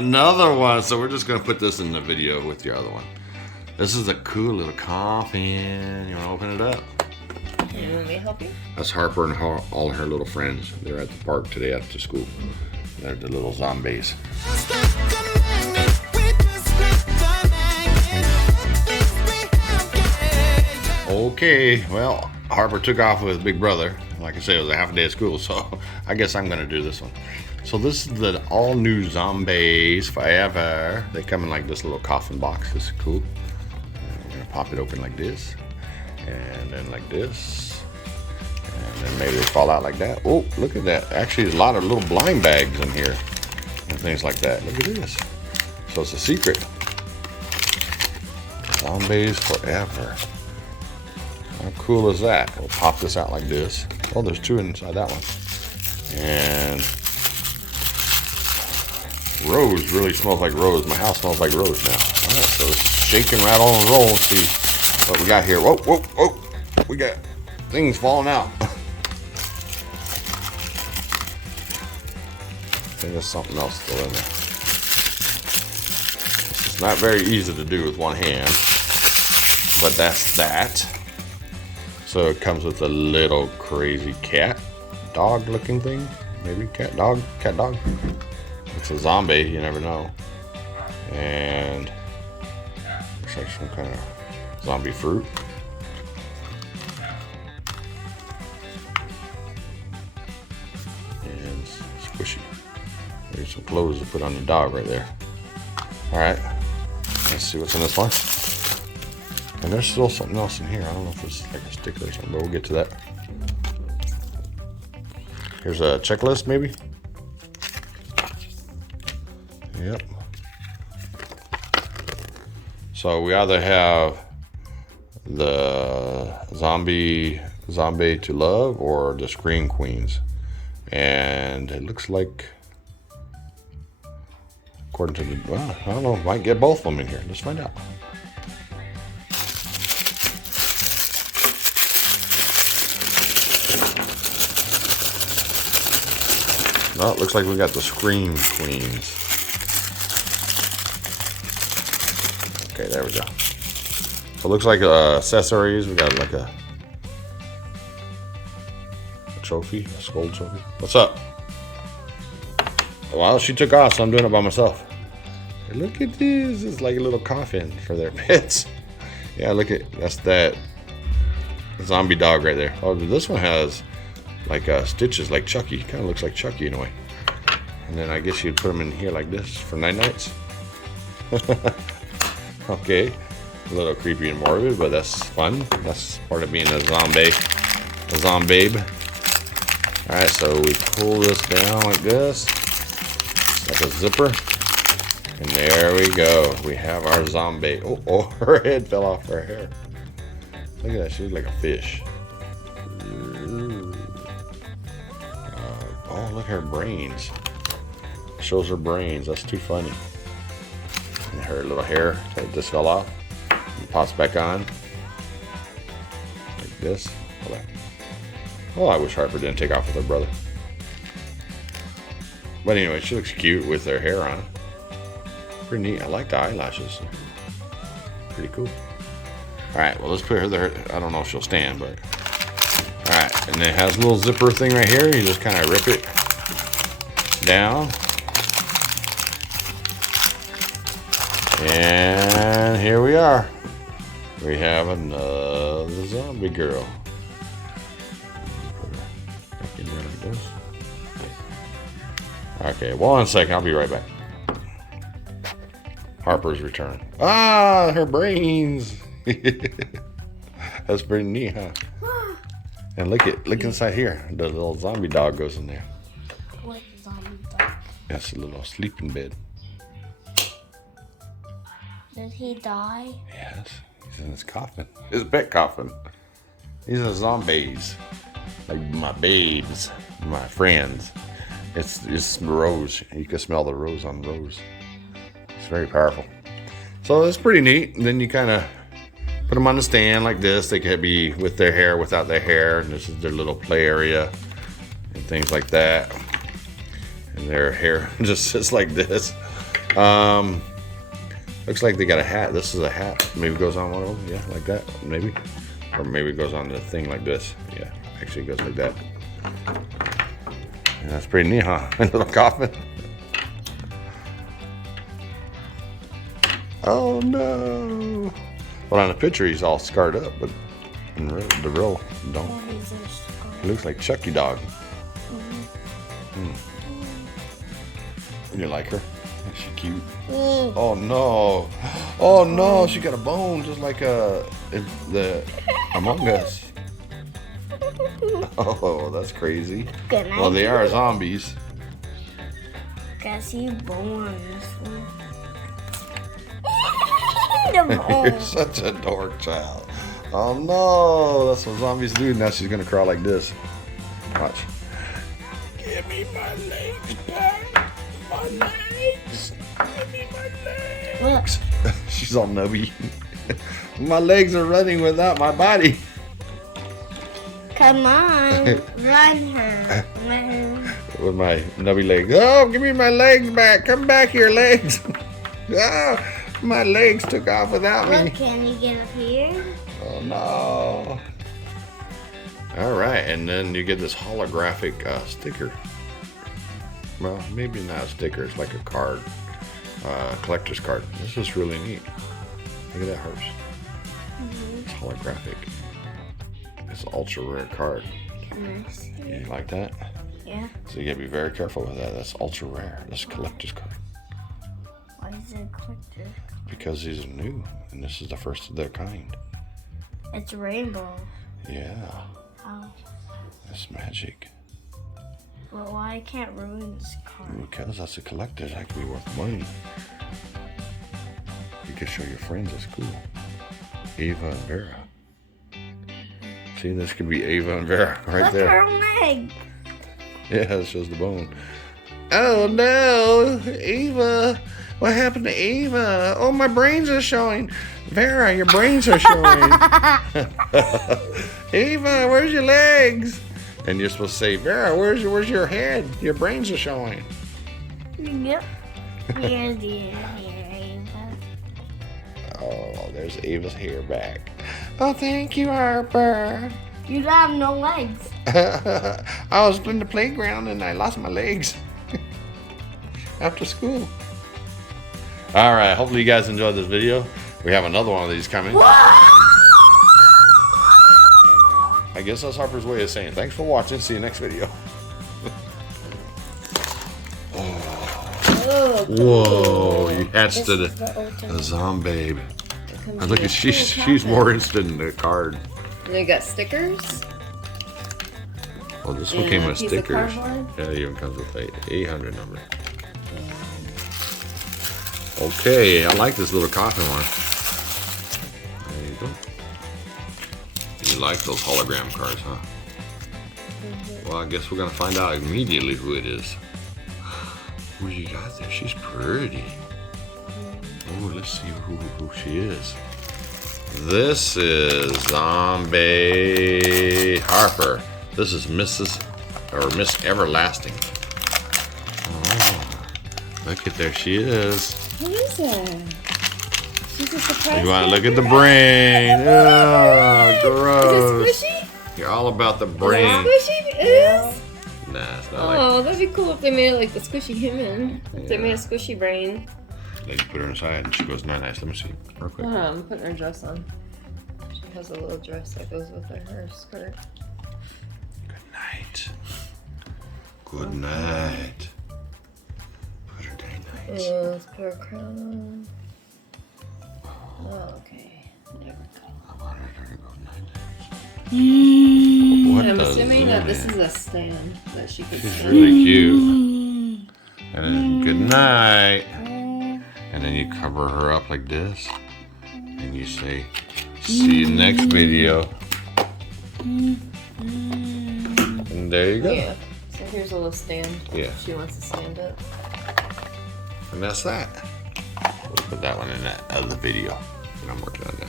Another one. So we're just gonna put this in the video with your other one. This is a cool little coffin. You wanna open it up? You want me to help you? That's Harper and all her little friends. They're at the park today after school. They're the little zombies. Okay, well, Harper took off with Big Brother. Like I said, it was a half a day of school, so I guess I'm gonna do this one. So this is the all new Zombaes forever. They come in like this little coffin box. This is cool. We're gonna pop it open like this, and then like this, and then maybe they fall out like that. Oh, look at that. Actually, there's a lot of little blind bags in here and things like that. Look at this. So it's a secret. Zombaes forever. How cool is that? We'll pop this out like this. Oh, there's two inside that one. And rose really smells like rose. My house smells like rose now. All right, so let's shake and rattle and roll and see what we got here. Whoa, whoa, whoa. We got things falling out. I think there's something else still in there. It's not very easy to do with one hand, but that's that. So it comes with a little crazy cat, dog looking thing. Maybe cat, dog. It's a zombie, you never know. And looks like some kind of zombie fruit. And squishy. There's some clothes to put on the dog right there. All right, let's see what's in this one. And there's still something else in here. I don't know if it's like a sticker or something, but we'll get to that. Here's a checklist, maybe. Yep. So we either have the zombie to love or the Scream Queens. And it looks like, according to the, well, I don't know, might get both of them in here. Let's find out. Oh, it looks like we got the Scream Queens. Okay, there we go. So it looks like accessories. We got like a trophy, a skull trophy. What's up? Well, she took off, so I'm doing it by myself. Hey, look at this. It's like a little coffin for their pets. Yeah, look at, that's that zombie dog right there. Oh, this one has like stitches like Chucky. Kind of looks like Chucky in a way. And then I guess you'd put them in here like this for nights. Okay, a little creepy and morbid, but that's fun. That's part of being a zombabe. All right, so we pull this down like this. It's like a zipper. And there we go. We have our zombie. Oh, her head fell off her hair. Look at that, she looks like a fish. Oh, look at her brains. Shows her brains. That's too funny. And her little hair that just fell off. And pops back on. Like this. Oh, I wish Harper didn't take off with her brother. But anyway, she looks cute with her hair on. Pretty neat. I like the eyelashes. Pretty cool. Alright, well, let's put her there. I don't know if she'll stand, but. Alright, and it has a little zipper thing right here. You just kind of rip it down. And here we are. We have another zombie girl. Put her back in there like this. Okay, 1 second. I'll be right back. Harper's return. Ah, her brains. That's pretty neat, huh? And look inside here. The little zombie dog goes in there. What zombie dog? That's a little sleeping bed. Did he die? Yes, he's in his coffin. His pet coffin. These are zombies. Like my babes, my friends. It's rose. You can smell the rose on rose. It's very powerful. So it's pretty neat. And then you kind of put them on the stand like this. They could be with their hair, without their hair. And this is their little play area and things like that. And their hair just sits like this. Looks like they got a hat. This is a hat. Maybe it goes on one of them. Yeah, like that. Maybe. Or maybe it goes on the thing like this. Yeah, actually it goes like that. Yeah, that's pretty neat, huh? A little coffin. Oh no. Well, on the picture he's all scarred up, but in the real don't. He looks like Chucky Dog. You like her? Is she cute? Oh no! Oh no! She got a bone just like the Among Us. Oh, that's crazy. Well, they are zombies. Can see bone on this one. You're such a dork child. Oh no! That's what zombies do. Now she's gonna crawl like this. Watch. Give me my legs back. My legs. Give me my legs. She's all nubby. My legs are running without my body. Come on, run her. With my nubby legs. Oh, give me my legs back. Come back here, legs. Oh, my legs took off without me. Look, can you get up here? Oh no. All right, and then you get this holographic sticker. Well, maybe not a sticker. It's like a card, collector's card. This is really neat. Look at that horse. It's holographic. It's an ultra rare card. Nice. You like that? Yeah. So you gotta be very careful with that. That's ultra rare. That's a collector's card. Why is it a collector? Because these are new, and this is the first of their kind. It's a rainbow. Yeah. Oh. That's magic. Well, why can't ruin this card? Because that's a collector. That could be worth money. You can show your friends at school. Ava and Vera. See, this could be Ava and Vera right Look, there. her leg. Yeah, it shows the bone. Oh no, Ava. What happened to Ava? Oh, my brains are showing. Vera, your brains are showing. Ava, where's your legs? And you're supposed to say, Vera, where's your head? Your brains are showing. Yep. Here's the hair, Ava. Oh, there's Ava's hair back. Oh, thank you, Harper. You don't have no legs. I was in the playground and I lost my legs after school. All right, hopefully you guys enjoyed this video. We have another one of these coming. I guess that's Harper's way of saying thanks for watching. See you next video. Whoa, you hatched a zombie. Look at she's more interested in the card. And they got stickers. Oh, this one And came a with piece of stickers. cardboard? Yeah, it even comes with a 800 number. Okay, I like this little coffin one. There you go. You like those hologram cards, huh? Well, I guess we're gonna find out immediately who it is. Who you got there? She's pretty. Oh, let's see who she is. This is Zombie Harper. This is Miss Everlasting. Oh, look at there she is. Who is that? She's a surprise. You want to look at the brain? Oh, gross. Is it squishy? You're all about the brain. Is it squishy? It is? Nah, it's not like Oh, that'd be cool if they made it like the squishy human. If they Yeah. made a squishy brain. Then you put her inside and she goes, nice. Let me see. Real quick. I'm putting her dress on. She has a little dress that goes with her skirt. Good night. Good night. Put her day night. Yeah, let's put her crown on. Oh, okay. There we go. I wanted her to go night. And What I'm the assuming that this zillion? is a stand that she could She's stand. really cute. And then good night. And then you cover her up like this. And you say, see you next video. And there you go. Yeah. So here's a little stand. Yeah. She wants to stand up. And that's that. We'll put that one in that other video that I'm working on now.